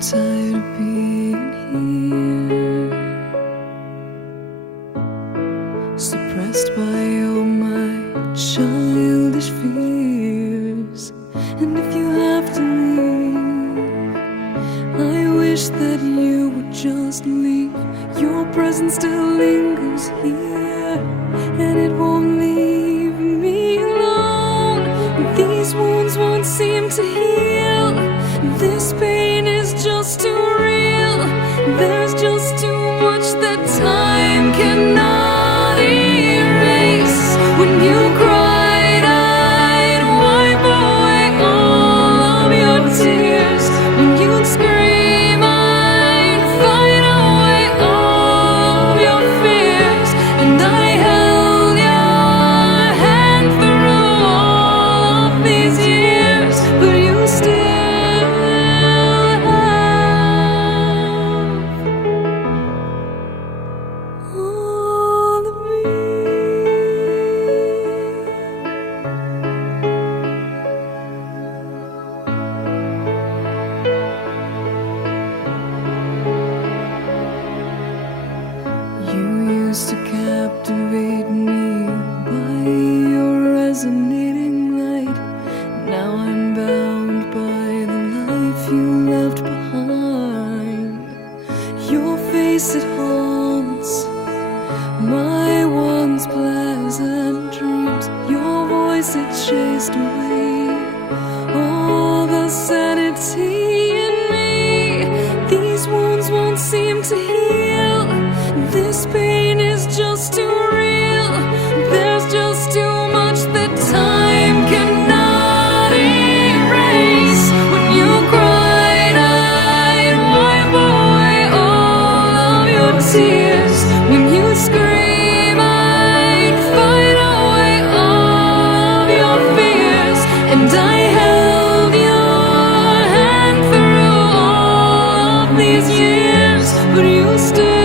tired of being here, suppressed by all my childish fears. And if you have to leave, I wish that you would just leave. Your presence still lingers here, and it won't leave me alone. These wounds won't seem to heal. This pain is just too real. There's just too much that time cannot erase. When you cried, I'd wipe away all of your tears. When you'd scream, I'd fight away all of your fears. And I held your hand through all of these years, but you still all of me. You used to captivate me by your resonating light. Now I'm bound by the life you left behind. Your face, it haunts my once pleasant dreams. Your voice, it chased away all the sanity in me. These wounds won't seem to heal. This pain is just too real. There's just too much that time cannot erase. When you cried, I'd wipe away all of your tears. When you scream, I'd fight away all of your fears. And I held your hand through all of these years, but you still